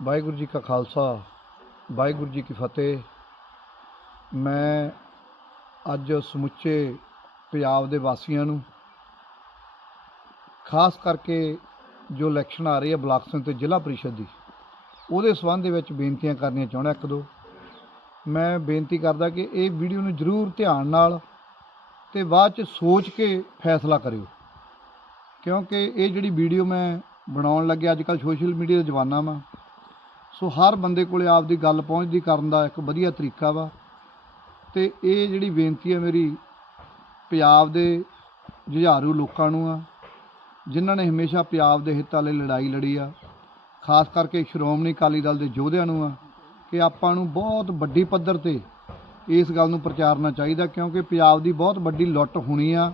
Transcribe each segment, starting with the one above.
ਵਾਹਿਗੁਰੂ ਜੀ ਕਾ ਖਾਲਸਾ, ਵਾਹਿਗੁਰੂ ਜੀ ਕੀ ਫਤਿਹ। ਮੈਂ ਅੱਜ ਸਮੁੱਚੇ ਪੰਜਾਬ ਦੇ ਵਾਸੀਆਂ ਨੂੰ, ਖਾਸ ਕਰਕੇ ਜੋ ਇਲੈਕਸ਼ਨ ਆ ਰਹੀ ਹੈ ਬਲਾਕ ਸੰਮਤੀ ਤੇ ਜ਼ਿਲ੍ਹਾ ਪਰਿਸ਼ਦ ਦੀ, ਉਹਦੇ ਸੰਬੰਧ ਦੇ ਵਿੱਚ ਬੇਨਤੀਆਂ ਕਰਨੀਆਂ ਚਾਹੁੰਦਾ ਇੱਕ ਦੋ। ਮੈਂ ਬੇਨਤੀ ਕਰਦਾ ਕਿ ਇਹ ਵੀਡੀਓ ਨੂੰ ਜ਼ਰੂਰ ਧਿਆਨ ਨਾਲ ਤੇ ਬਾਅਦ ਚ ਸੋਚ ਕੇ ਫੈਸਲਾ ਕਰਿਓ। ਕਿਉਂਕਿ ਇਹ ਜਿਹੜੀ ਵੀਡੀਓ ਮੈਂ ਬਣਾਉਣ ਲੱਗਿਆ, ਅੱਜ ਕੱਲ੍ਹ ਸੋਸ਼ਲ ਮੀਡੀਆ ਦਾ ਜ਼ਮਾਨਾ ਵਾ ਸੋ ਹਰ ਬੰਦੇ ਕੋਲੇ ਆਪਦੀ ਗੱਲ ਪਹੁੰਚਦੀ ਕਰਨ ਦਾ ਇੱਕ ਵਧੀਆ ਤਰੀਕਾ ਵਾ। ਤੇ ਇਹ ਜਿਹੜੀ ਬੇਨਤੀ ਹੈ ਮੇਰੀ ਪੰਜਾਬ ਦੇ ਜੁਝਾਰੂ ਲੋਕਾਂ ਨੂੰ ਆ, ਜਿਨ੍ਹਾਂ ਨੇ ਹਮੇਸ਼ਾ ਪੰਜਾਬ ਦੇ ਹਿੱਤਾਂ ਲਈ ਲੜਾਈ ਲੜੀ ਆ, ਖਾਸ ਕਰਕੇ ਸ਼੍ਰੋਮਣੀ ਅਕਾਲੀ ਦਲ ਦੇ ਯੋਧਿਆਂ ਨੂੰ ਆ, ਕਿ ਆਪਾਂ ਨੂੰ ਬਹੁਤ ਵੱਡੀ ਪੱਧਰ ਤੇ ਇਸ ਗੱਲ ਨੂੰ ਪ੍ਰਚਾਰਨਾ ਚਾਹੀਦਾ, ਕਿਉਂਕਿ ਪੰਜਾਬ ਦੀ ਬਹੁਤ ਵੱਡੀ ਲੁੱਟ ਹੋਣੀ ਆ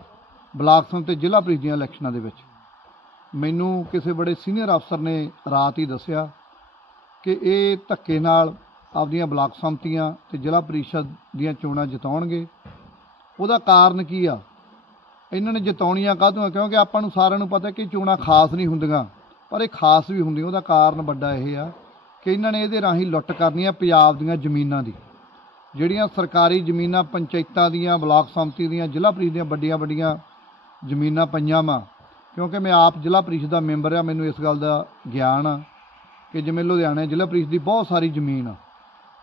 ਬਲਾਕ ਸੰਮਤੀ ਤੇ ਜ਼ਿਲ੍ਹਾ ਪ੍ਰੀਸ਼ਦ ਦੀਆਂ ਇਲੈਕਸ਼ਨਾਂ ਦੇ ਵਿੱਚ। ਮੈਨੂੰ ਕਿਸੇ ਬੜੇ ਸੀਨੀਅਰ ਅਫਸਰ ਨੇ ਰਾਤ ਹੀ ਦੱਸਿਆ ਕਿ ਇਹ ਧੱਕੇ ਨਾਲ ਆਪਦੀਆਂ ਬਲਾਕ ਸੰਮਤੀਆਂ ਤੇ ਜ਼ਿਲ੍ਹਾ ਪ੍ਰੀਸ਼ਦ ਦੀਆਂ ਚੋਣਾਂ ਜਿਤਾਉਣਗੇ। ਉਹਦਾ ਕਾਰਨ ਕੀ ਆ? ਇਹਨਾਂ ਨੇ ਜਿਤਾਉਣੀਆਂ ਕਾਹਤੋਂ ਆ? ਕਿਉਂਕਿ ਆਪਾਂ ਨੂੰ ਸਾਰਿਆਂ ਨੂੰ ਪਤਾ ਕਿ ਚੋਣਾਂ ਖਾਸ ਨਹੀਂ ਹੁੰਦੀਆਂ, ਪਰ ਇਹ ਖਾਸ ਵੀ ਹੁੰਦੀਆਂ। ਉਹਦਾ ਕਾਰਨ ਵੱਡਾ ਇਹ ਆ ਕਿ ਇਹਨਾਂ ਨੇ ਇਹਦੇ ਰਾਹੀਂ ਲੁੱਟ ਕਰਨੀ ਆ ਪੰਜਾਬ ਦੀਆਂ ਜ਼ਮੀਨਾਂ ਦੀ। ਜਿਹੜੀਆਂ ਸਰਕਾਰੀ ਜ਼ਮੀਨਾਂ ਪੰਚਾਇਤਾਂ ਦੀਆਂ, ਬਲਾਕ ਸੰਮਤੀ ਦੀਆਂ, ਜ਼ਿਲ੍ਹਾ ਪ੍ਰੀਸ਼ਦ ਦੀਆਂ ਵੱਡੀਆਂ ਵੱਡੀਆਂ ਜ਼ਮੀਨਾਂ ਪਈਆਂ ਵਾ। ਕਿਉਂਕਿ ਮੈਂ ਆਪ ਜ਼ਿਲ੍ਹਾ ਪ੍ਰੀਸ਼ਦ ਦਾ ਮੈਂਬਰ ਆ, ਮੈਨੂੰ ਇਸ ਗੱਲ ਦਾ ਗਿਆਨ ਆ। ਕਿ ਜਿਵੇਂ ਲੁਧਿਆਣਾ ਜ਼ਿਲ੍ਹਾ ਪ੍ਰੀਸ਼ਦ ਦੀ ਬਹੁਤ ਸਾਰੀ ਜ਼ਮੀਨ ਆ।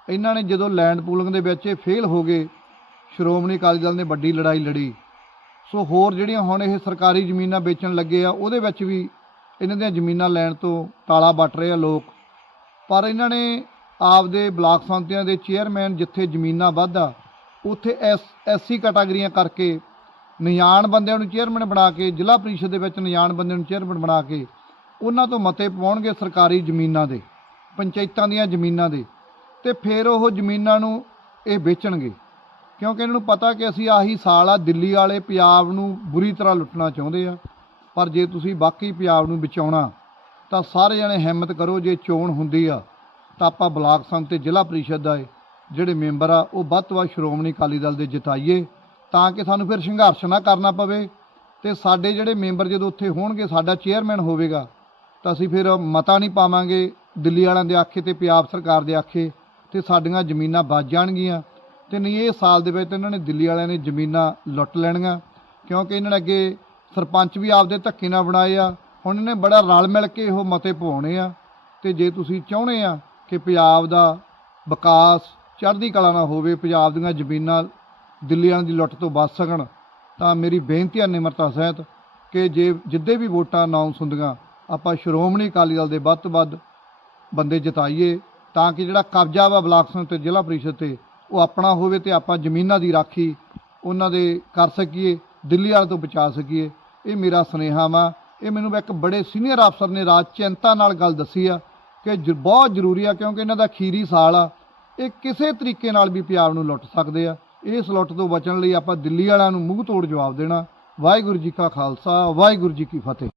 ਇਹਨਾਂ ਨੇ ਜਦੋਂ ਲੈਂਡ ਪੂਲਿੰਗ ਦੇ ਵਿੱਚ ਇਹ ਫੇਲ ਹੋ ਗਏ, ਸ਼੍ਰੋਮਣੀ ਅਕਾਲੀ ਦਲ ਨੇ ਵੱਡੀ ਲੜਾਈ ਲੜੀ। ਸੋ ਹੋਰ ਜਿਹੜੀਆਂ ਹੁਣ ਇਹ ਸਰਕਾਰੀ ਜ਼ਮੀਨਾਂ ਵੇਚਣ ਲੱਗੇ ਆ, ਉਹਦੇ ਵਿੱਚ ਵੀ ਇਹਨਾਂ ਦੀਆਂ ਜ਼ਮੀਨਾਂ ਲੈਣ ਤੋਂ ਤਾਲਾ ਵੱਟ ਰਹੇ ਆ ਲੋਕ। ਪਰ ਇਹਨਾਂ ਨੇ ਆਪਦੇ ਬਲਾਕ ਸੰਮਤੀਆਂ ਦੇ ਚੇਅਰਮੈਨ ਜਿੱਥੇ ਜ਼ਮੀਨਾਂ ਵੱਧ ਉੱਥੇ ਐਸ, ਐਸਸੀ ਕੈਟਾਗਰੀਆਂ ਕਰਕੇ ਨਿਆਣ ਬੰਦਿਆਂ ਨੂੰ ਚੇਅਰਮੈਨ ਬਣਾ ਕੇ, ਜ਼ਿਲ੍ਹਾ ਪ੍ਰੀਸ਼ਦ ਦੇ ਵਿੱਚ ਨਿਆਣ ਬੰਦਿਆਂ ਨੂੰ ਚੇਅਰਮੈਨ ਬਣਾ ਕੇ ਉਹਨਾਂ ਤੋਂ ਮਤੇ ਪਵਾਉਣਗੇ ਸਰਕਾਰੀ ਜ਼ਮੀਨਾਂ ਦੇ, ਪੰਚਾਇਤਾਂ ਦੀਆਂ ਜ਼ਮੀਨਾਂ ਦੇ, ਤੇ ਫਿਰ ਉਹ ਜ਼ਮੀਨਾਂ ਨੂੰ ਇਹ ਵੇਚਣਗੇ। ਕਿਉਂਕਿ ਇਹਨਾਂ ਨੂੰ ਪਤਾ ਕਿ ਅਸੀਂ ਆਹੀ ਸਾਲ ਆ, ਦਿੱਲੀ ਵਾਲੇ ਪੰਜਾਬ ਨੂੰ ਬੁਰੀ ਤਰ੍ਹਾਂ ਲੁੱਟਣਾ ਚਾਹੁੰਦੇ ਆ। ਪਰ ਜੇ ਤੁਸੀਂ ਬਾਕੀ ਪੰਜਾਬ ਨੂੰ ਬਚਾਉਣਾ, ਤਾਂ ਸਾਰੇ ਜਣੇ ਹਿੰਮਤ ਕਰੋ, ਜੇ ਚੋਣ ਹੁੰਦੀ ਆ, ਤਾਂ ਆਪਾਂ ਬਲਾਕ ਸੰਘ ਤੇ ਜ਼ਿਲ੍ਹਾ ਪਰਿਸ਼ਦ ਦਾ ਜਿਹੜੇ ਮੈਂਬਰ ਆ, ਉਹ ਵੱਧ ਤੋਂ ਵੱਧ ਸ਼੍ਰੋਮਣੀ ਅਕਾਲੀ ਦਲ ਦੇ ਜਿਤਾਈਏ, ਤਾਂ ਕਿ ਸਾਨੂੰ ਫਿਰ ਸੰਘਰਸ਼ ਨਾ ਕਰਨਾ ਪਵੇ। ਤੇ ਸਾਡੇ ਜਿਹੜੇ ਮੈਂਬਰ ਜਦੋਂ ਉੱਥੇ ਹੋਣਗੇ, ਸਾਡਾ ਚੇਅਰਮੈਨ ਹੋਵੇਗਾ ਤਾਂ ਅਸੀਂ ਫਿਰ ਮਤਾ ਨਹੀਂ ਪਾਵਾਂਗੇ। ਦਿੱਲੀ ਵਾਲਿਆਂ ਦੇ ਆਖੇ ਤੇ ਪੰਜਾਬ ਸਰਕਾਰ ਦੇ ਆਖੇ ਤੇ ਸਾਡੀਆਂ ਜ਼ਮੀਨਾਂ ਬਚ ਜਾਣਗੀਆਂ। ਤੇ ਨਹੀਂ, ਇਹ ਸਾਲ ਦੇ ਵਿੱਚ ਤਾਂ ਇਹਨਾਂ ਨੇ ਦਿੱਲੀ ਵਾਲਿਆਂ ਨੇ ਜ਼ਮੀਨਾਂ ਲੁੱਟ ਲੈਣੀਆਂ। ਕਿਉਂਕਿ ਇਹਨਾਂ ਨੇ ਅੱਗੇ ਸਰਪੰਚ ਵੀ ਆਪਦੇ ਧੱਕੇ ਨਾਲ ਬਣਾਏ ਆ। ਹੁਣ ਇਹਨੇ ਬੜਾ ਰਲ ਮਿਲ ਕੇ ਉਹ ਮਤੇ ਪਵਾਉਣੇ ਆ। ਤੇ ਜੇ ਤੁਸੀਂ ਚਾਹੁੰਦੇ ਆ ਕਿ ਪੰਜਾਬ ਦਾ ਵਿਕਾਸ ਚੜ੍ਹਦੀ ਕਲਾ ਨਾਲ ਹੋਵੇ, ਪੰਜਾਬ ਦੀਆਂ ਜ਼ਮੀਨਾਂ ਦਿੱਲੀ ਵਾਲਿਆਂ ਦੀ ਲੁੱਟ ਤੋਂ ਬਚ ਸਕਣ, ਤਾਂ ਮੇਰੀ ਬੇਨਤੀ ਹੈ ਨਿਮਰਤਾ ਸਹਿਤ ਕਿ ਜੇ ਜਿੱਦੇ ਵੀ ਵੋਟਾਂ ਅਨਾਉਂਸ ਹੁੰਦੀਆਂ ਆਪਾਂ ਸ਼੍ਰੋਮਣੀ ਅਕਾਲੀ ਦਲ ਦੇ ਵੱਧ ਤੋਂ ਵੱਧ ਬੰਦੇ ਜਿਤਾਈਏ, ਤਾਂ ਕਿ ਜਿਹੜਾ ਕਬਜ਼ਾ ਵਾ ਬਲਾਕ ਸੰਮਤੀ ਤੇ, ਜ਼ਿਲ੍ਹਾ ਪ੍ਰੀਸ਼ਦ ਤੇ, ਉਹ ਆਪਣਾ ਹੋਵੇ ਤੇ ਆਪਾਂ ਜ਼ਮੀਨਾਂ ਦੀ ਰਾਖੀ ਉਹਨਾਂ ਦੇ ਕਰ ਸਕੀਏ, ਦਿੱਲੀ ਵਾਲੇ ਤੋਂ ਬਚਾ ਸਕੀਏ। ਇਹ ਮੇਰਾ ਸੁਨੇਹਾ ਵਾ। ਇਹ ਮੈਨੂੰ ਇੱਕ ਬੜੇ ਸੀਨੀਅਰ ਅਫਸਰ ਨੇ ਰਾਜ ਚਿੰਤਾ ਨਾਲ ਗੱਲ ਦੱਸੀ ਆ ਕਿ ਜ- ਬਹੁਤ ਜ਼ਰੂਰੀ ਆ ਕਿਉਂਕਿ ਇਹਨਾਂ ਦਾ ਖੀਰੀ ਸਾਲ ਆ। ਇਹ ਕਿਸੇ ਤਰੀਕੇ ਨਾਲ ਵੀ ਪੰਜਾਬ ਨੂੰ ਲੁੱਟ ਸਕਦੇ ਆ। ਇਸ ਲੁੱਟ ਤੋਂ ਬਚਣ ਲਈ ਆਪਾਂ ਦਿੱਲੀ ਵਾਲਿਆਂ ਨੂੰ ਮੂੰਹ ਤੋੜ ਜਵਾਬ ਦੇਣਾ। ਵਾਹਿਗੁਰੂ ਜੀ ਕਾ ਖਾਲਸਾ, ਵਾਹਿਗੁਰੂ ਜੀ ਕੀ ਫਤਿਹ।